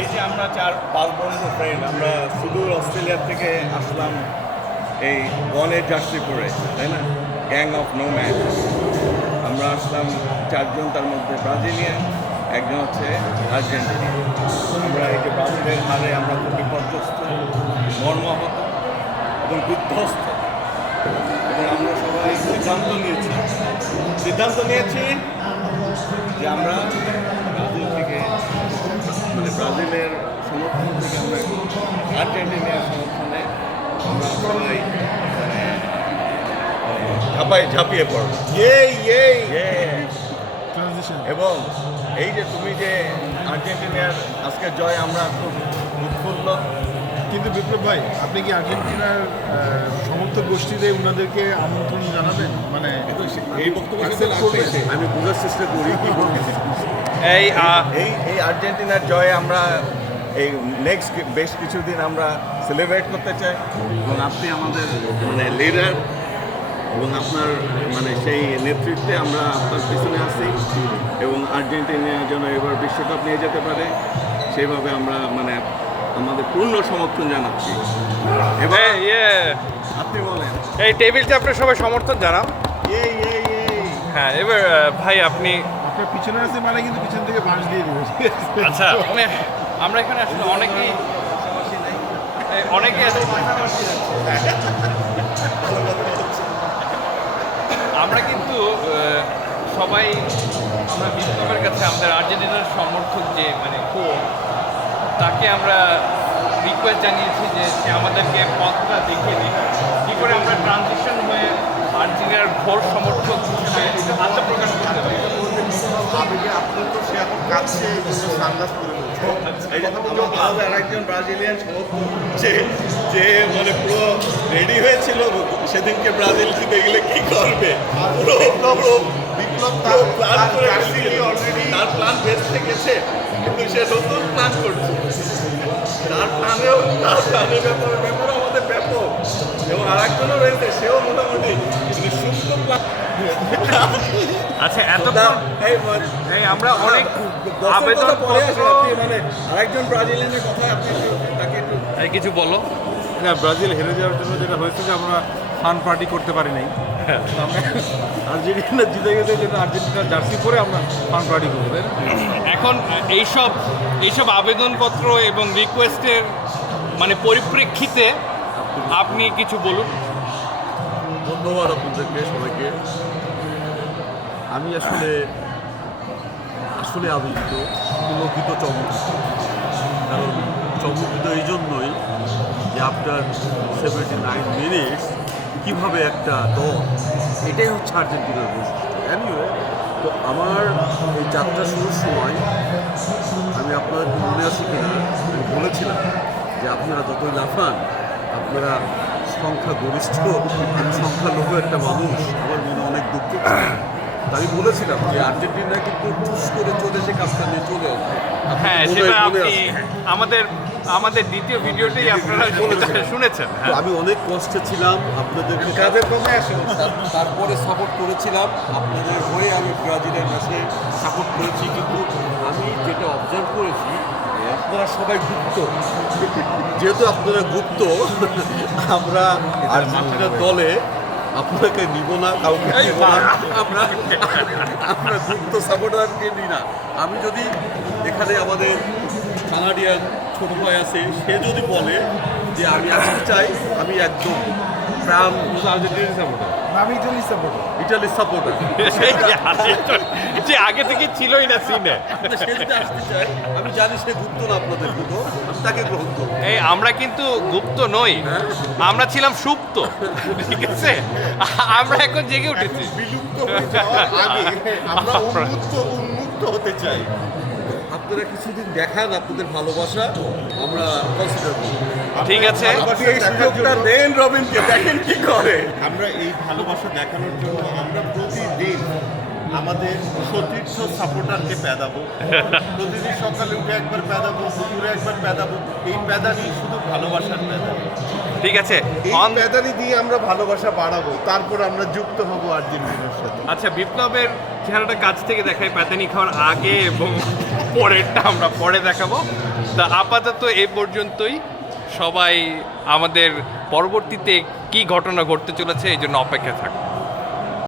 এই যে আমরা 4-5 বন্ধু ফ্রেন্ড আমরা সুদূর অস্ট্রেলিয়া থেকে আসলাম এই বনের জার্সি পরে, তাই না? Gang of nomad. আমরা আসলাম 4 জন, তার মধ্যে ব্রাজিলিয়ান, একজন হচ্ছে আর্জেন্টিনা। আমরা এই যে ব্রাজিলের হারে আমরা খুব বিপর্যস্ত, মর্মাহত এবং বিধ্বস্ত, এবং আমরা সবাই সিদ্ধান্ত নিয়েছি যে আমরা ব্রাজিল থেকে, মানে ব্রাজিলের সমর্থন থেকে আমরা আর্জেন্টিনার সমর্থনে আমরা সবাই ঝাঁপিয়ে পড়ব। এবং এই যে তুমি যে আর্জেন্টিনার আজকের জয়, আমরা খুব উৎফুল্ল। কিন্তু বিপ্লব ভাই, আপনি কি আর্জেন্টিনার সমর্থক গোষ্ঠীতে ওনাদেরকে আমন্ত্রণ জানাবেন? মানে এই বক্তব্য আমি বোঝার চেষ্টা করি কি বলতেছি। এই আর্জেন্টিনার জয়ে আমরা এই নেক্সট বেশ কিছুদিন আমরা সেলিব্রেট করতে চাই, এবং আপনি আমাদের মানে লিডার, এবং আপনার মানে সেই নেতৃত্বে আমরা আপনার পিছনে আছি, এবং আর্জেন্টিনার জন্য এবার বিশ্বকাপ নিয়ে যেতে পারে সেইভাবে আমরা মানে আমাদের পূর্ণ সমর্থন জানাচ্ছি। এবার আপনি বলেন। এই টেবিলটা আপনার সবাই সমর্থন জানান। হ্যাঁ, এবার ভাই আপনি আপনার পিছনে আছে মানে কিন্তু পিছন থেকে বাঁশ দিয়ে দেবে। আচ্ছা, মানে আমরা এখানে আসলে অনেকেই আমরা কিন্তু সবাই আমরা বিপ্লবের কাছে আমাদের আর্জেন্টিনার সমর্থক যে মানে কোচ, তাকে আমরা রিকোয়েস্ট জানিয়েছি যে সে আমাদেরকে পথটা দেখিয়ে দিন কী করে আমরা ট্রানজিশন হয়ে আর্জেন্টিনার ঘোর সমর্থক হিসেবে আত্মপ্রকাশ করতে পারি। আপনি তো সে এখন কাছে সানগ্লাস পরে আরেকজন ব্রাজিলিয়ান সমর্থক যে মানে পুরো রেডি হয়েছিল সেদিনকে ব্রাজিল জিতে গেলে কি করবে, বিপ্লব তার প্ল্যান করে অলরেডি তার প্ল্যান বেস্টে গেছে, কিন্তু সে নতুন প্ল্যান করছে। তার প্ল্যানের ব্যাপারে আমাদের ব্যাপক, এবং আরেকজনও রয়েছে, সেও মোটামুটি সুস্থ প্ল্যান। আচ্ছা, এই আমরা অনেক আবেদন মানে আরেকজন ব্রাজিলিয়ানের কথা আপনি তাকে একটু কিছু বলো। না, ব্রাজিল হেরে যাওয়ার জন্য যেটা হয়েছে যে আমরা ফান পার্টি করতে পারি নাই। আমরা আর্জেন্টিনা জিতে গেছে, জন্য আর্জেন্টিনার জার্সি পরে আমরা ফান পার্টি করবো, তাই না? এখন এইসব আবেদনপত্র এবং রিকোয়েস্টের মানে পরিপ্রেক্ষিতে আপনি কিছু বলুন। ধন্যবাদ আপনাদেরকে সবাইকে। আমি আসলে আবেগিত, পুলকিত, চমকিত। কারণ চমকিত এই জন্যই যে আফটার 79 মিনিটস কীভাবে একটা দল, এটাই হচ্ছে আর্জেন্টিনার বৈশিষ্ট্য। এনিওয়ে, তো আমার এই যাত্রা শুরুর সময় আমি আপনাদের মনে আছে কিনা আমি বলেছিলাম যে আপনারা যতই লাফান, আপনারা সংখ্যাগরিষ্ঠ, আমি সংখ্যালঘু একটা মানুষ, আমার মনে অনেক দুঃখ। আমি বলেছিলাম যে আর্জেন্টিনা কিন্তু টুস করে চলে এসে কাজটা নিয়ে চলে আসবে। হ্যাঁ, সেটা আপনি আমাদের দ্বিতীয় ভিডিওতেই আপনারা শুনেছেন। তো আমি অনেক কষ্টে ছিলাম, আপনাদেরকে কাজের কমে আসে, তারপরে সাপোর্ট করেছিলাম আপনাদের হয়ে। আমি ব্রাজিলের ম্যাচে সাপোর্ট করেছি, কিন্তু আমি যেটা অবজার্ভ করেছি আপনারা সবাই গুপ্ত। যেহেতু আপনারা গুপ্ত, আমরা আর্জেন্টিনার দলে আপনাকে নিব না, কাউকে নিব না। আমরা গুপ্ত সাপোর্টারকে নিই না। আমি যদি এখানে আমাদের কানাডিয়ান ছোট ভাই আছে, সে যদি বলে যে আমি আসতে চাই, আমি একদম প্রাণ আর্জেন্টিনার সাপোর্টার, আমি ইটালির সাপোর্টার। যে আগে থেকে ছিলই না সিনে। সে যদি আসতে চাই, আমি জানি সে গুপ্ত না আপনাদের মতো, আমি তাকে গ্রহণ করবো। এই আমরা কিন্তু গুপ্ত নই, আমরা ছিলাম সুপ্ত, ঠিক আছে? আমরা এখন জেগে উঠেছি। বিলুপ্ত হয়ে যাওয়ার আগে আমরা উন্মুক্ত হতে চাই। আপনারা কিছুদিন দেখান আপনাদের ভালোবাসা, আমরা কনসিডার করব। ঠিক আছে, এই সুযোগটা দেন রবিনকে, দেখেন কি করে। আমরা এই ভালোবাসা দেখানোর জন্য আমরা প্রতিদিন আমাদের সতীর্থ সাপোর্টারকে প্যাদাবো। প্রতিদিন সকালে উঠে একবার প্যাদাবো, দুপুরে একবার প্যাদাবো। এই প্যাদানি শুধু ভালোবাসার প্যাদানি। ঠিক আছে। এই প্যাদানি দিয়ে আমরা ভালোবাসা বাড়াবো, তারপর আমরা যুক্ত হব আর্জেন্টিনার সাথে। আচ্ছা, বিপ্লবের চেহারাটা কাছ থেকে দেখাই প্যাতানি খাওয়ার আগে এবং পরেরটা আমরা পরে দেখাবো। তা আপাতত এ পর্যন্তই। সবাই আমাদের পরবর্তীতে কি ঘটনা ঘটতে চলেছে এই জন্য অপেক্ষা থাকবে।